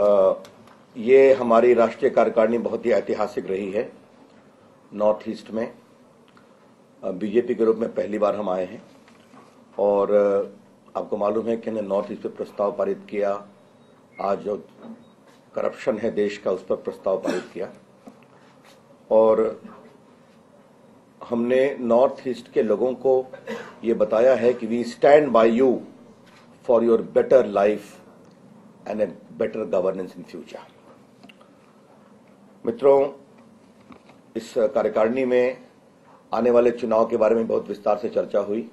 ये हमारी राष्ट्रीय कार्यकारिणी बहुत ही ऐतिहासिक रही है। नॉर्थ ईस्ट में बीजेपी के रूप में पहली बार हम आए हैं और आपको मालूम है कि हमने नॉर्थ ईस्ट पे प्रस्ताव पारित किया। आज जो करप्शन है देश का उस पर प्रस्ताव पारित किया और हमने नॉर्थ ईस्ट के लोगों को ये बताया है कि we stand by you for your better life and a better governance in future. मित्रों, इस कार्यकारिणी में आने वाले चुनाव के बारे में बहुत विस्तार से चर्चा हुई।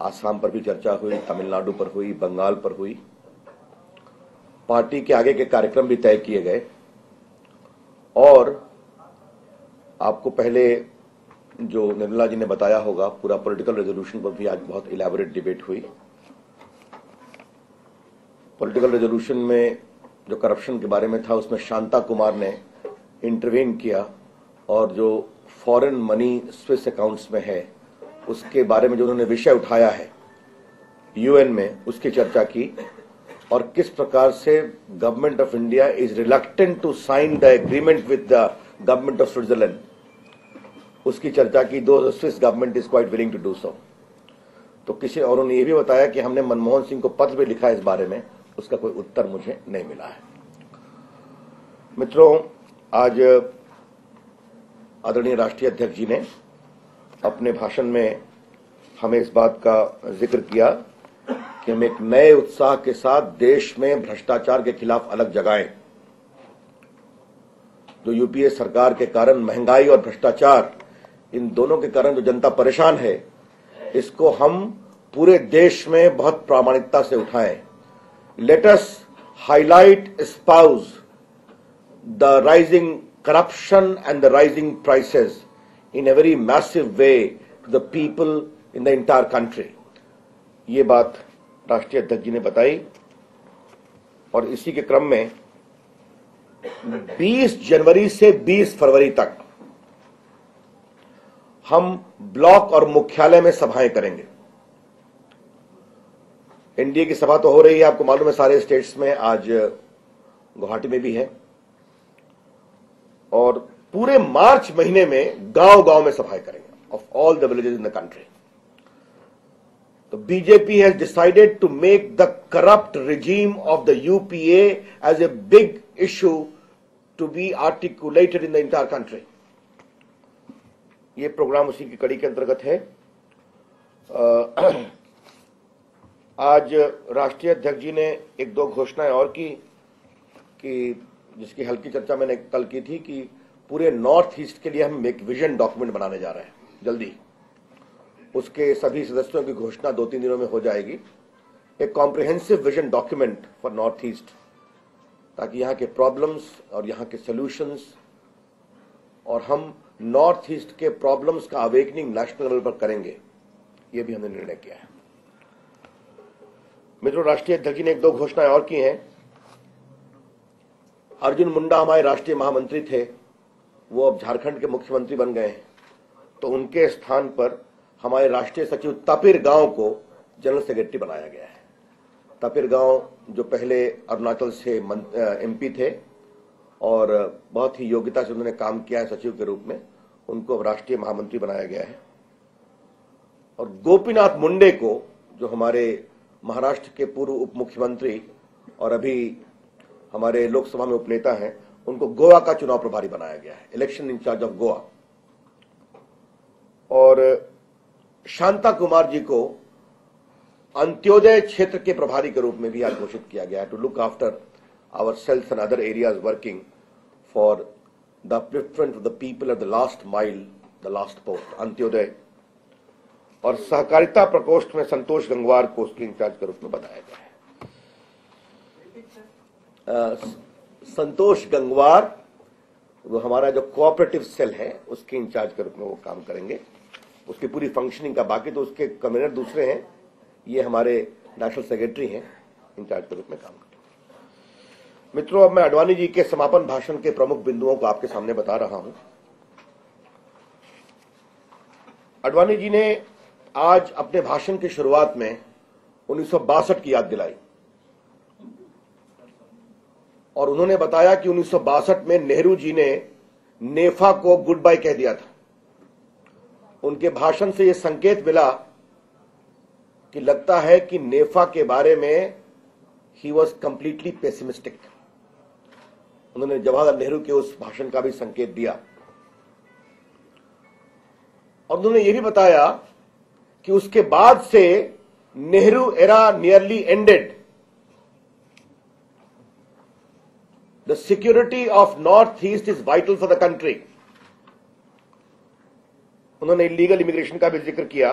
आसाम पर भी चर्चा हुई, तमिलनाडु पर हुई, बंगाल पर हुई। पार्टी के आगे के कार्यक्रम भी तय किए गए और आपको पहले जो निर्मला जी ने बताया होगा, पूरा पॉलिटिकल रेजोल्यूशन पर भी आज बहुत इलैबोरेट डिबेट हुई। पॉलिटिकल रेजोल्यूशन में जो करप्शन के बारे में था उसमें शांता कुमार ने इंटरवीन किया और जो फॉरेन मनी स्विस अकाउंट्स में है उसके बारे में जो उन्होंने विषय उठाया है यूएन में, उसकी चर्चा की और किस प्रकार से government of India is reluctant to sign the agreement with the government of Switzerland, उसकी चर्चा की। Though Swiss government is quite willing to do so. तो किसी और ने यह भी बताया कि हमने मनमोहन सिंह को पत्र भी लिखा इस बारे में, उसका कोई उत्तर मुझे नहीं मिला है। मित्रों, आज आदरणीय राष्ट्रीय अध्यक्ष जी ने अपने भाषण में हमें इस बात का जिक्र किया कि हम एक नए उत्साह के साथ देश में भ्रष्टाचार के खिलाफ अलग जगाएं। जो यूपीए सरकार के कारण महंगाई और भ्रष्टाचार, इन दोनों के कारण जो जनता परेशान है, इसको हम पूरे देश में बहुत प्रामाणिकता से उठाएं। Let us highlight, espouse the rising corruption and the rising prices in a very massive way to the people in the entire country. ये बात राष्ट्रीय अध्यक्ष जी ने बताई और इसी के क्रम में 20 जनवरी से 20 फरवरी तक हम ब्लॉक और मुख्यालय में सभाएं करेंगे। एनडीए की सभा तो हो रही है, आपको मालूम है, सारे स्टेट्स में, आज गुवाहाटी में भी है और पूरे मार्च महीने में गांव-गांव में सभाएं करेंगे of all the villages in the country. तो BJP has decided to make the corrupt regime of the UPA as a big issue to be articulated in the entire country. ये प्रोग्राम उसी की कड़ी के अंतर्गत है। आज राष्ट्रीय अध्यक्ष जी ने एक दो घोषणाएं और की कि जिसकी हल्की चर्चा मैंने कल की थी कि पूरे नॉर्थ ईस्ट के लिए हम एक विजन डॉक्यूमेंट बनाने जा रहे हैं जल्दी। उसके सभी सदस्यों की घोषणा 2-3 दिनों में हो जाएगी। एक comprehensive vision document for north east, ताकि यहाँ के प्रॉब्लम्स और यहाँ के सॉल्यूशंस और हम नॉर्थ ईस्ट के प्रॉब्लम्स का अवेकनिंग नेशनल लेवल पर करेंगे, ये भी हमने निर्णय किया है। मित्रों, राष्ट्रीय अध्यक्ष जी ने एक दो घोषणाएं और की हैं। अर्जुन मुंडा हमारे राष्ट्रीय महामंत्री थे, वो अब झारखंड के मुख्यमंत्री बन गए हैं, तो उनके स्थान पर हमारे राष्ट्रीय सचिव तपिर गांव को जनरल सेक्रेटरी बनाया गया है। तपिर गांव जो पहले अरुणाचल से एमपी थे और बहुत ही योग्यता से उन्होंने काम किया है सचिव के रूप में, उनको अब राष्ट्रीय महामंत्री बनाया गया है। और गोपीनाथ मुंडे को, जो हमारे महाराष्ट्र के पूर्व उप मुख्यमंत्री और अभी हमारे लोकसभा में उपनेता हैं, उनको गोवा का चुनाव प्रभारी बनाया गया है, इलेक्शन इंचार्ज ऑफ गोवा। और शांता कुमार जी को अंत्योदय क्षेत्र के प्रभारी के रूप में भी आज घोषित किया गया है, to look after our cells and other areas working for the upliftment of the people at the last mile, the last post, अंत्योदय। और सहकारिता प्रकोष्ठ में संतोष गंगवार को उसके इंचार्ज के रूप में बताया गया है। संतोष गंगवार वो हमारा जो कोऑपरेटिव सेल है उसके इंचार्ज के रूप में वो काम करेंगे, उसकी पूरी फंक्शनिंग का। बाकी तो उसके कन्वीनर दूसरे हैं, ये हमारे नेशनल सेक्रेटरी हैं, इंचार्ज के रूप में काम करेंगे। मित्रों, अब मैं आडवाणी जी के समापन भाषण के प्रमुख बिंदुओं को आपके सामने बता रहा हूं। आडवाणी जी ने आज अपने भाषण की शुरुआत में 1962 की याद दिलाई। और उन्होंने बताया कि 1962 में नेहरू जी ने नेफा को गुड बाय कह दिया था। उनके भाषण से यह संकेत मिला कि लगता है कि नेफा के बारे में ही वॉज कंप्लीटली पेसिमिस्टिक। उन्होंने जवाहरलाल नेहरू के उस भाषण का भी संकेत दिया और उन्होंने यह भी बताया कि उसके बाद से Nehru era nearly ended. The security of north east is vital for the country. उन्होंने इलीगल इमिग्रेशन का भी जिक्र किया।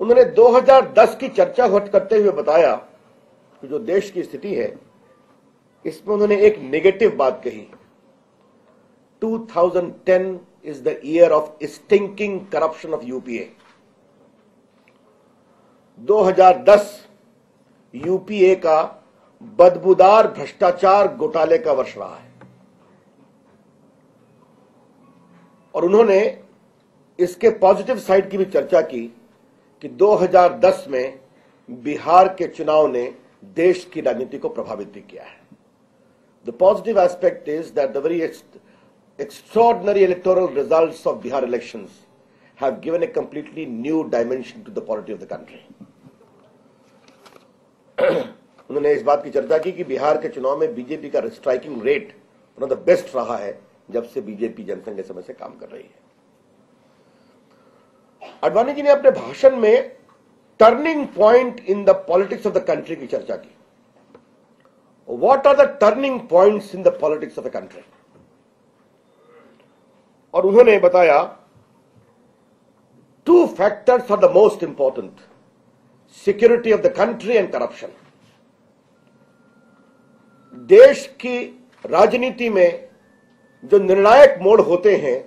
उन्होंने 2010 की चर्चा करते हुए बताया कि जो देश की स्थिति है इसमें उन्होंने एक नेगेटिव बात कही। 2010 is the year of stinking corruption of UPA। 2010 UPA का बदबूदार भ्रष्टाचार घोटाले का वर्ष रहा है और उन्होंने इसके पॉजिटिव साइड की भी चर्चा की कि 2010 में बिहार के चुनाव ने देश की राजनीति को प्रभावित भी किया है। The positive aspect is that the very extraordinary electoral results of Bihar elections have given a completely new dimension to the polity of the country। उन्होंने इस बात की चर्चा की कि बिहार के चुनाव में बीजेपी का striking rate one of the best रहा है जब से बीजेपी जनसंघ के समय से काम कर रही है। आडवाणी जी ने अपने भाषण में turning point in the politics of the country की चर्चा की। What are the turning points in the politics of the country? और उन्होंने बताया 2 factors are the most important, security of the country and corruption. देश की राजनीति में जो निर्णायक मोड़ होते हैं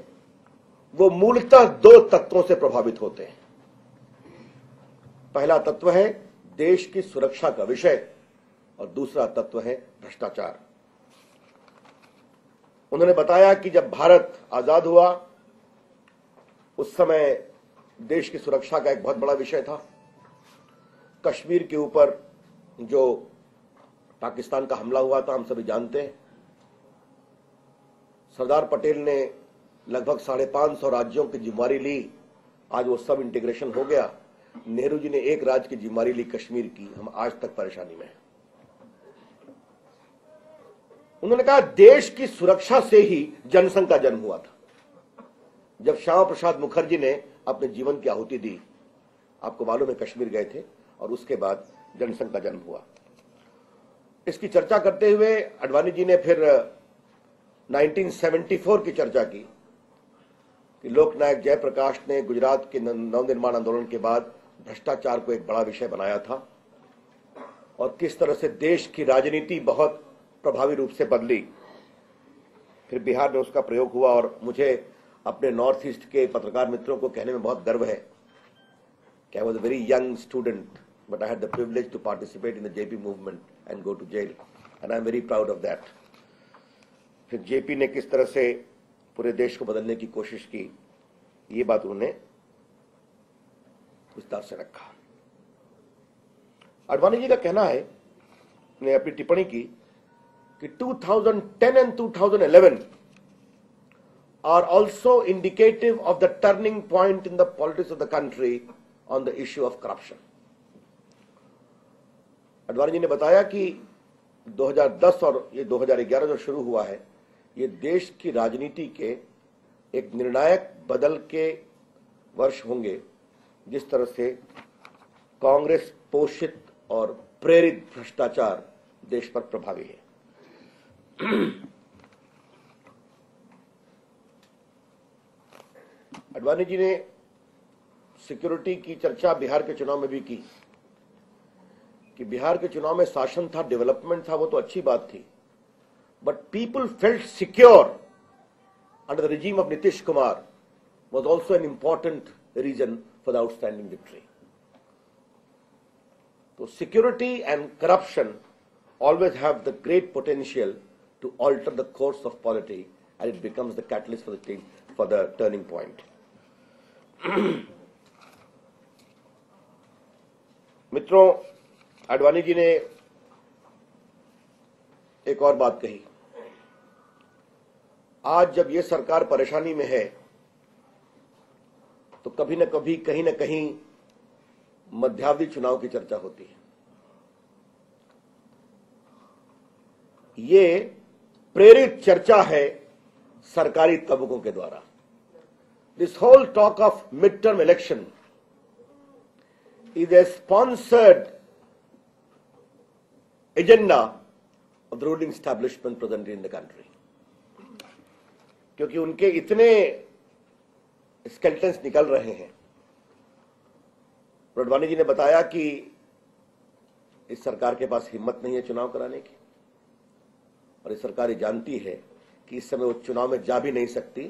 वो मूलतः 2 तत्वों से प्रभावित होते हैं। पहला तत्व है देश की सुरक्षा का विषय और दूसरा तत्व है भ्रष्टाचार। उन्होंने बताया कि जब भारत आजाद हुआ उस समय देश की सुरक्षा का एक बहुत बड़ा विषय था। कश्मीर के ऊपर जो पाकिस्तान का हमला हुआ था हम सभी जानते हैं। सरदार पटेल ने लगभग 550 राज्यों की जिम्मेदारी ली। आज वो सब इंटीग्रेशन हो गया। नेहरू जी ने एक राज्य की जिम्मेदारी ली, कश्मीर की। हम आज तक परेशानी में हैं। उन्होंने कहा देश की सुरक्षा से ही जनसंघ का जन्म हुआ था। जब श्यामा प्रसाद मुखर्जी ने अपने जीवन की आहुति दी, आपको मालूम है कश्मीर गए थे और उसके बाद जनसंघ का जन्म हुआ। इसकी चर्चा करते हुए आडवाणी जी ने फिर 1974 की चर्चा की कि लोकनायक जयप्रकाश ने गुजरात के नवनिर्माण आंदोलन के बाद भ्रष्टाचार को एक बड़ा विषय बनाया था और किस तरह से देश की राजनीति बहुत प्रभावी रूप से बदली। फिर बिहार में उसका प्रयोग हुआ और मुझे अपने नॉर्थ ईस्ट के पत्रकार मित्रों को कहने में बहुत गर्व है कि I was a very young student but I had the privilege to participate in the JP movement and go to jail and I am very proud of that. फिर जेपी ने किस तरह से पूरे देश को बदलने की कोशिश की, ये बात उन्होंने विस्तार से रखा। आडवाणी जी का कहना है, ने अपनी टिप्पणी की कि 2010 and 2011 are also indicative of the turning point in the politics of the country on the issue of corruption। Advani ji ने बताया कि 2010 और ये 2011 जो शुरू हुआ है, ये देश की राजनीति के एक निर्णायक बदल के वर्ष होंगे, जिस तरह से कांग्रेस पोषित और प्रेरित भ्रष्टाचार देश पर प्रभावी है। आडवाणी जी ने सिक्योरिटी की चर्चा बिहार के चुनाव में भी की कि बिहार के चुनाव में शासन था, डेवलपमेंट था, वो तो अच्छी बात थी, but people felt secure under the regime of Nitish Kumar was also an important reason for the outstanding victory। So security and corruption always have the great potential to alter the course of polity and it becomes the catalyst for the turning point। मित्रों, आडवाणी जी ने एक और बात कही, आज जब ये सरकार परेशानी में है तो कभी न कभी कहीं न कहीं मध्यावधि चुनाव की चर्चा होती है। ये प्रेरित चर्चा है सरकारी तबकों के द्वारा। This whole talk of mid term election is a sponsored agenda of the ruling establishment present in the country, क्योंकि उनके इतने स्केलेटन्स निकल रहे हैं। अडवाणी जी ने बताया कि इस सरकार के पास हिम्मत नहीं है चुनाव कराने की, और इस सरकार ये जानती है कि इस समय वो चुनाव में जा भी नहीं सकती,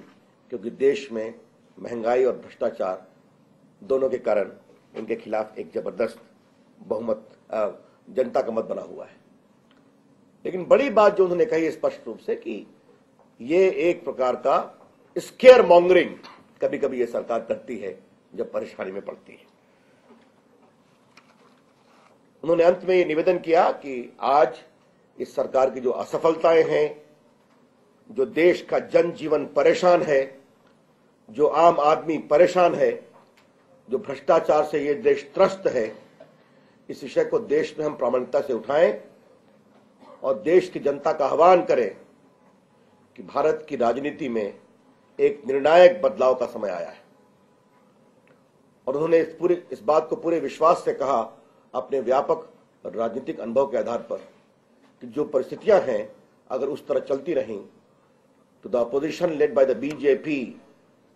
क्योंकि देश में महंगाई और भ्रष्टाचार दोनों के कारण इनके खिलाफ एक जबरदस्त बहुमत जनता का मत बना हुआ है। लेकिन बड़ी बात जो उन्होंने कही स्पष्ट रूप से कि ये एक प्रकार का स्केयर मॉन्गरिंग कभी कभी ये सरकार करती है जब परेशानी में पड़ती है। उन्होंने अंत में ये निवेदन किया कि आज इस सरकार की जो असफलताएं हैं, जो देश का जनजीवन परेशान है, जो आम आदमी परेशान है, जो भ्रष्टाचार से ये देश त्रस्त है, इस विषय को देश में हम प्रामाणिकता से उठाएं और देश की जनता का आह्वान करें कि भारत की राजनीति में एक निर्णायक बदलाव का समय आया है। और उन्होंने इस बात को पूरे विश्वास से कहा, अपने व्यापक राजनीतिक अनुभव के आधार पर, कि जो परिस्थितियां हैं अगर उस तरह चलती रहीं तो the opposition led by the BJP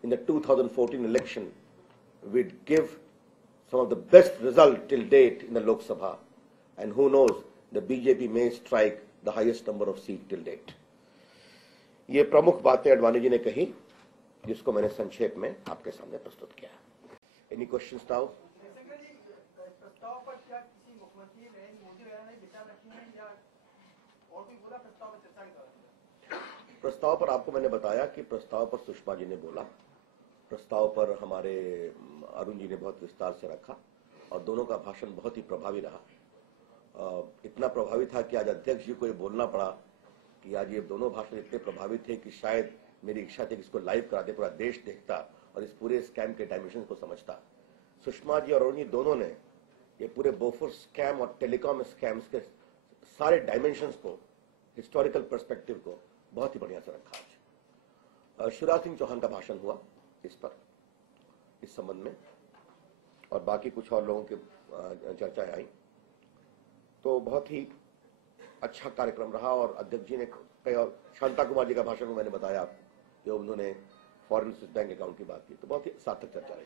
in the 2014 election would give some of the best result till date in the Lok Sabha, and who knows, the BJP may strike the highest number of seats till date. ये प्रमुख बातें अडवाणी जी ने कही, जिसको मैंने संक्षेप में आपके सामने प्रस्तुत किया। Any questions now? प्रस्ताव पर क्या किसी मुख्यमंत्री ने मोदी वगैरह ने विचार रखी है या और कोई बोला प्रस्ताव पर चर्चा के दौरान? प्रस्ताव पर आपको मैंने बताया कि प्रस्ताव पर सुषमा जी ने बोला, प्रस्ताव पर हमारे अरुण जी ने बहुत विस्तार से रखा और दोनों का भाषण बहुत ही प्रभावी रहा। इतना प्रभावी था कि आज अध्यक्ष जी को ये बोलना पड़ा कि आज ये दोनों भाषण इतने प्रभावी थे कि शायद मेरी इच्छा थी कि इसको लाइव करा दे, पूरा देश देखता और इस पूरे स्कैम के डायमेंशन को समझता। सुषमा जी और अरुण जी दोनों ने ये पूरे बोफोर्स स्कैम और टेलीकॉम स्कैम्स के सारे डायमेंशंस को, हिस्टोरिकल पर्सपेक्टिव को बहुत ही बढ़िया से रखा। आज शिवराज सिंह चौहान का भाषण हुआ इस पर, इस संबंध में, और बाकी कुछ और लोगों की चर्चाएं आई, तो बहुत ही अच्छा कार्यक्रम रहा। और अध्यक्ष जी ने कई, और शांता कुमार जी का भाषण में मैंने बताया कि उन्होंने फॉरेन स्विस बैंक अकाउंट की बात की, तो बहुत ही सार्थक चर्चा रही।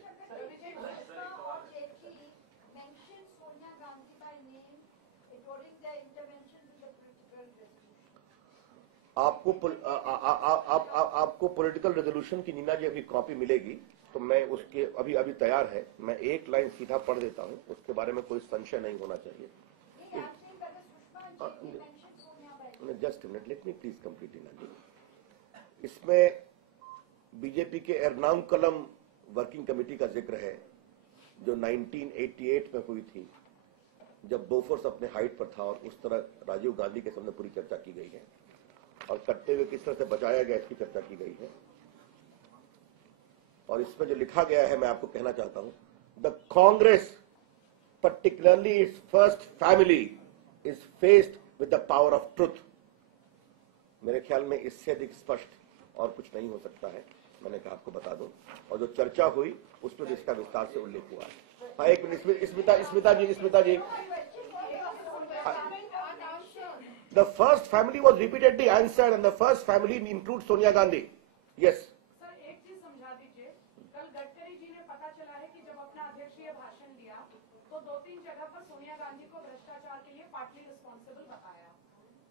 आपको पॉलिटिकल रेजोल्यूशन की नीना जी अभी कॉपी मिलेगी, तो मैं उसके अभी तैयार है, मैं एक लाइन सीधा पढ़ देता हूं, उसके बारे में कोई संशय नहीं होना चाहिए। Just minute, let me please complete Neena ji. इसमें बीजेपी के एर्नाकुलम वर्किंग कमेटी का जिक्र है, जो 1988 में हुई थी, जब बोफोर्स अपने हाइट पर था, और उस तरह राजीव गांधी के सामने पूरी चर्चा की गई है और कटते हुए किस तरह से बचाया गया इसकी चर्चा की गई है। और इसमें जो लिखा गया है मैं आपको कहना चाहता हूं, the Congress particularly its first family is faced with the power of truth। मेरे ख्याल में इससे अधिक स्पष्ट और कुछ नहीं हो सकता है, मैंने कहा आपको बता दूं। और जो चर्चा हुई उसमें इसका विस्तार से उल्लेख हुआ है। हाँ, एक minute, Smita ji, the first family was repeatedly answered and the first family includes Sonia Gandhi। Yes। Sir, एक चीज समझा दीजिए, कल गडकरी जी ने पता चला है कि जब अपना अध्यक्षीय भाषण दिया तो 2-3 जगह पर सोनिया गांधी को भ्रष्टाचार के लिए पार्टली रिस्पॉन्सिबल बताया।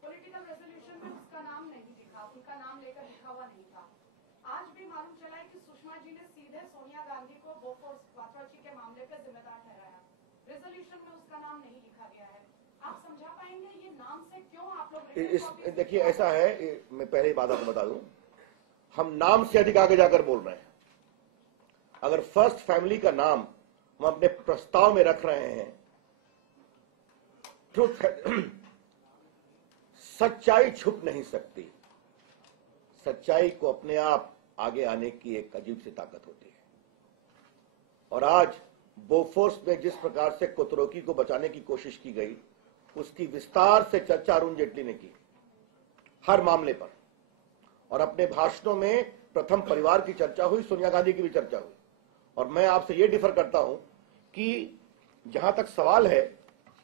पॉलिटिकल रेजोल्यूशन में उसका नाम नहीं दिखा, उनका नाम लेकर लिखा हुआ नहीं था। आज भी मालूम चला है कि सुषमा जी ने सीधे सोनिया गांधी को बोफोर्स वात्राची के मामले पर जिम्मेदार ठहराया। रेजोल्यूशन में उसका नाम नहीं लिखा गया है। आप समझा पाएंगे ये नाम से क्यों आप लोग? देखिए, ऐसा है, मैं पहले ही बात आपको बता दूं, हम नाम से अधिक आगे जाकर बोल रहे हैं। अगर फर्स्ट फैमिली का नाम हम अपने प्रस्ताव में रख रहे हैं, ट्रुथ सच्चाई छुप नहीं सकती, सच्चाई को अपने आप आगे आने की एक अजीब सी ताकत होती है। और आज बोफोर्स में जिस प्रकार से कोतरोकी को बचाने की कोशिश की गई, उसकी विस्तार से चर्चा अरुण जेटली ने की हर मामले पर, और अपने भाषणों में प्रथम परिवार की चर्चा हुई, सोनिया गांधी की भी चर्चा हुई। और मैं आपसे यह डिफर करता हूं कि जहां तक सवाल है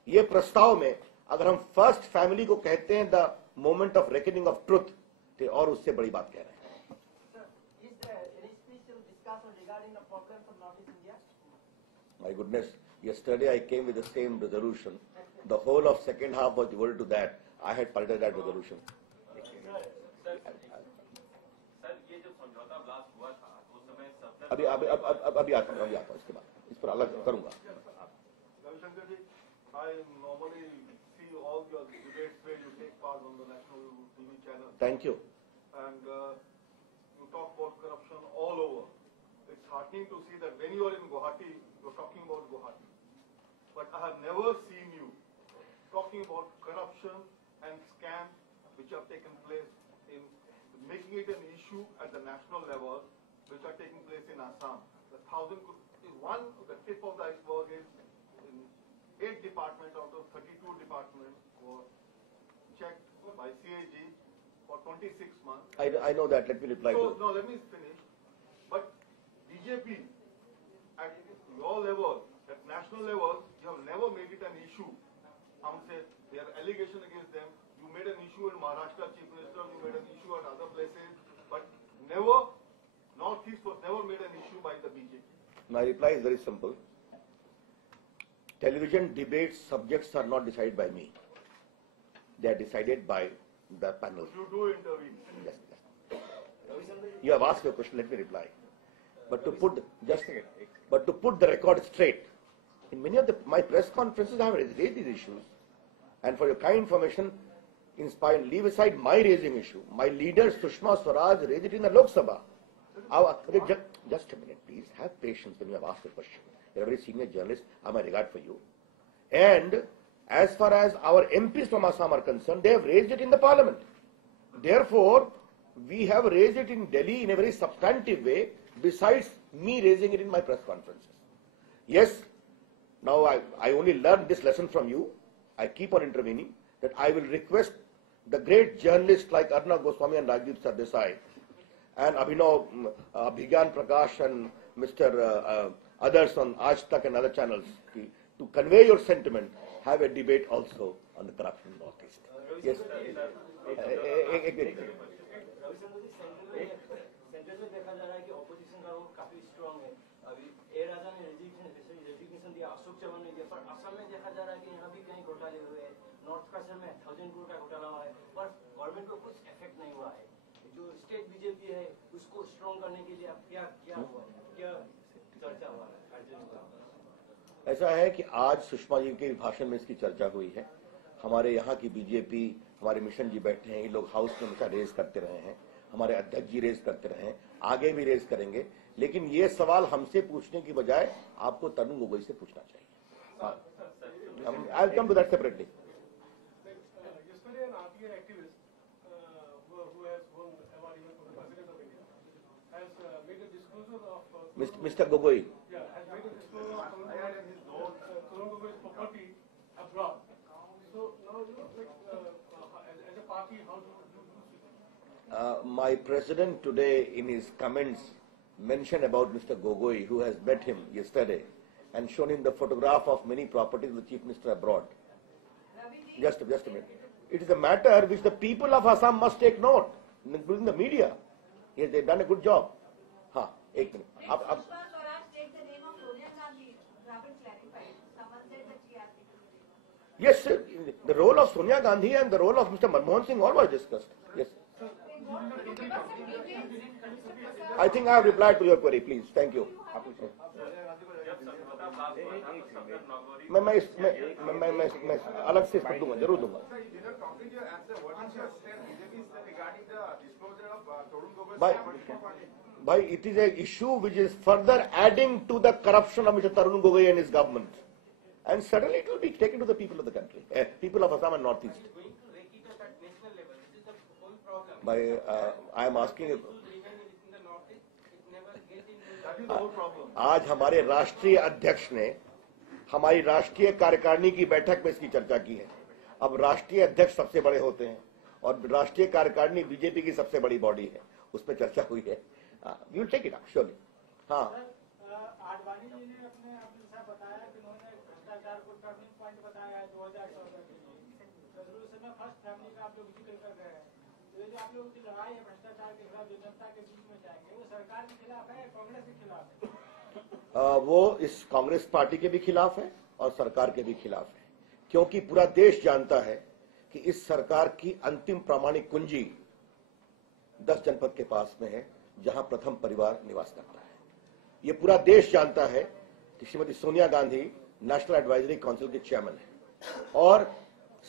ये प्रस्ताव में, अगर हम फर्स्ट फैमिली को कहते हैं the moment of reckoning of truth, तो और उससे बड़ी बात कह रहे हैं। My goodness, yesterday I came with the same resolution. The whole of second half was devoted to that. I had parted that resolution. अभी आता हूँ इसके बाद इस पर अलग करूंगा। रविशंकर जी, I normally see all your debates where you take part on the national TV channel. Thank you. And you talk about corruption all over. It's heartening to see that when you are in Guwahati, you're talking about Guwahati. But I have never seen you talking about corruption and scams which have taken place in making it an issue at the national level, which are taking place in Assam. The tip of the iceberg is in 8 departments out of 32 departments were checked by CAG for 26 months. I know that. Let me reply to it. No, let me finish. But BJP, at your level, at national level, you have never made it an issue. There are allegations against them. You made an issue in Maharashtra, Chief Minister, you made an issue at other places, but never, Northeast was never made an issue by the BJP. My reply is very simple. Television debates subjects are not decided by me. They are decided by the panel. You do intervene. Yes. You have asked your question, let me reply. But to put the record straight, in many of my press conferences I have raised these issues. And for your kind information, leave aside my raising issue. My leader Sushma Swaraj raised it in the Lok Sabha. Just a minute, please. Have patience when you have asked the question. You are a very senior journalist. I have my regard for you. And as far as our MPs from Assam are concerned, they have raised it in the parliament. Therefore, we have raised it in Delhi in a very substantive way, besides me raising it in my press conferences. Yes, now I only learned this lesson from you. I keep on intervening, that I will request the great journalists like Arnab Goswami and Rajdeep Sardesai and Abhinav Abhigyan Prakash and Mr. Others on Aaj Tak and other channels to convey your sentiment, have a debate also on the corruption in Northeast. Yes. North कासर में 1000 करोड़ का घोटाला हुआ है, पर government को कुछ effect नहीं हुआ है। जो स्टेट बीजेपी है उसको स्ट्रॉन्ग करने के लिए अब क्या हुआ, क्या चर्चा हुआ है? ऐसा है कि आज सुषमा जी के भाषण में इसकी चर्चा हुई है। हमारे यहाँ की बीजेपी, हमारे मिशन जी बैठे हैं, ये लोग हाउस में हमेशा रेज करते रहे हैं, हमारे अध्यक्ष जी रेज करते रहे हैं, आगे भी रेज करेंगे। लेकिन ये सवाल हमसे पूछने की बजाय आपको तरुण गोगोई से पूछना चाहिए। I'll come to that separately. Yesterday, an RTI activist who has won award even for the President of India has made a disclosure of Mr. Gogoi. Yeah, has made a disclosure of Tarun Gogoi's property abroad. So now, as a party, how do you see? My president today, in his comments, mentioned about Mr. Gogoi, who has met him yesterday and shown him the photograph of many properties of the Chief Minister abroad. Just a minute. It is a matter which the people of Assam must take note, including the media. Yes, they've done a good job. Haan, ek minute. Sushma Swaraj take the name of Sonia Gandhi. Dravid clarified. Someone said that she articulated. Yes, sir, the role of Sonia Gandhi and the role of Mr. Manmohan Singh all was discussed. Yes. I think I have replied to your query, please. Thank you. मैं अलग से इसको दूंगा, जरूर दूंगा। Bhai, it is a issue which is further adding to the corruption of Mr. Tarun Gogoi and his government, and suddenly it will be taken to the people of the country, people of Assam and Northeast. national level. This is the whole problem. I am asking. It will remain in the northeast. It never get into. That is the whole problem. आज हमारे राष्ट्रीय अध्यक्ष ने हमारी राष्ट्रीय कार्यकारिणी की बैठक में इसकी चर्चा की है। अब राष्ट्रीय अध्यक्ष सबसे बड़े होते हैं और राष्ट्रीय कार्यकारिणी बीजेपी की सबसे बड़ी बॉडी है, उस पर चर्चा हुई है। We will take it up surely. हाँ, आडवाणी जी ने अपने बताया कि उन्होंने भ्रष्टाचार को टर्निंग पॉइंट बताया है 2014 के लिए। रेजोल्यूशन में फर्स्ट फैमिली का आप लोग जिक्र कर रहे हैं। तो ये जो आप लोगों की लड़ाई है भ्रष्टाचार के खिलाफ, जो जनता के बीच में जाएंगे, वो सरकार के खिलाफ है, कांग्रेस के खिलाफ है? वो इस कांग्रेस पार्टी के भी खिलाफ है और सरकार के भी खिलाफ है, क्योंकि पूरा देश जानता है कि इस सरकार की अंतिम प्रामाणिक कुंजी 10 जनपद के पास में है, जहां प्रथम परिवार निवास करता है। ये पूरा देश जानता है कि Shrimati Sonia Gandhi national advisory council के चेयरमैन है और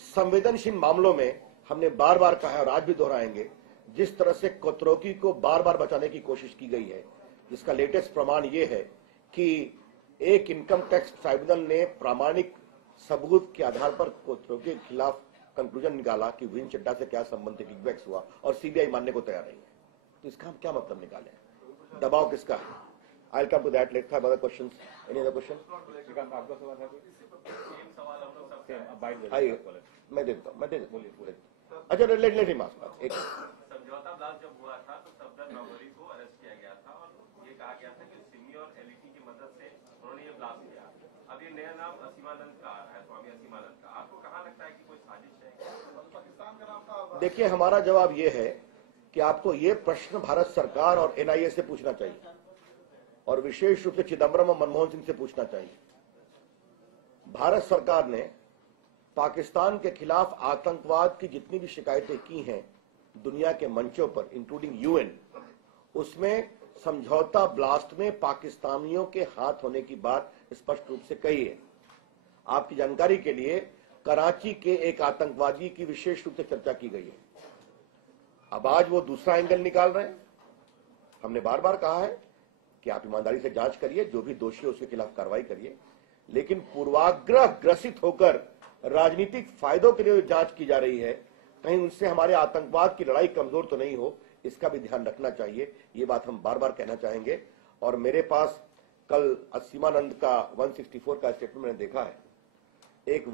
संवेदनशील मामलों में हमने बार बार कहा है और आज भी दोहराएंगे, जिस तरह से कोतरोकी को बार बार बचाने की कोशिश की गई है, जिसका लेटेस्ट प्रमाण यह है कि एक इनकम टैक्स ट्राइब्यूनल ने प्रामाणिक सबूत के आधार पर कोतरोकी के खिलाफ कंक्लूजन निकाला कि विन चड्डा से क्या संबंध है, किकबैक्स हुआ और सीबीआई मानने को तैयार नहीं है। तो इसका हम क्या मतलब निकालें? दबाव किसका है? I will come to that let's have other questions. Any other question? आपका सवाल है? आइए, मैं दे देता हूं। अच्छा, लेट हिम आस्क। एक समझौता ब्लास्ट जब हुआ था तो सफदर नगौरी को अरेस्ट किया गया था और ये कहा गया था कि सिमी और एलईटी की मदद से उन्होंने ये ब्लास्ट किया। अब ये नया नाम असीमानंद का है, स्वामी असीमानंद का। आपको कहाँ लगता है कि कोई साजिश है? पाकिस्तान का नाम था। देखिए, हमारा जवाब यह है कि आपको ये प्रश्न भारत सरकार और एनआईए से पूछना चाहिए और विशेष रूप से चिदम्बरम और मनमोहन सिंह से पूछना चाहिए। भारत सरकार ने पाकिस्तान के खिलाफ आतंकवाद की जितनी भी शिकायतें की हैं दुनिया के मंचों पर, इंक्लूडिंग यूएन, उसमें समझौता ब्लास्ट में पाकिस्तानियों के हाथ होने की बात स्पष्ट रूप से कही है। आपकी जानकारी के लिए कराची के एक आतंकवादी की विशेष रूप से चर्चा की गई है। अब आज वो दूसरा एंगल निकाल रहे हैं। हमने बार बार कहा है कि आप ईमानदारी से जांच करिए, जो भी दोषी है उसके खिलाफ कार्रवाई करिए, लेकिन पूर्वाग्रह ग्रसित होकर राजनीतिक फायदों के लिए जांच की जा रही है, कहीं उनसे हमारे आतंकवाद की लड़ाई कमजोर तो नहीं हो, इसका भी ध्यान रखना चाहिए। ये बात हम बार बार कहना चाहेंगे। और मेरे पास कल असीमानंद का 164 का स्टेटमेंट मैंने देखा है। एक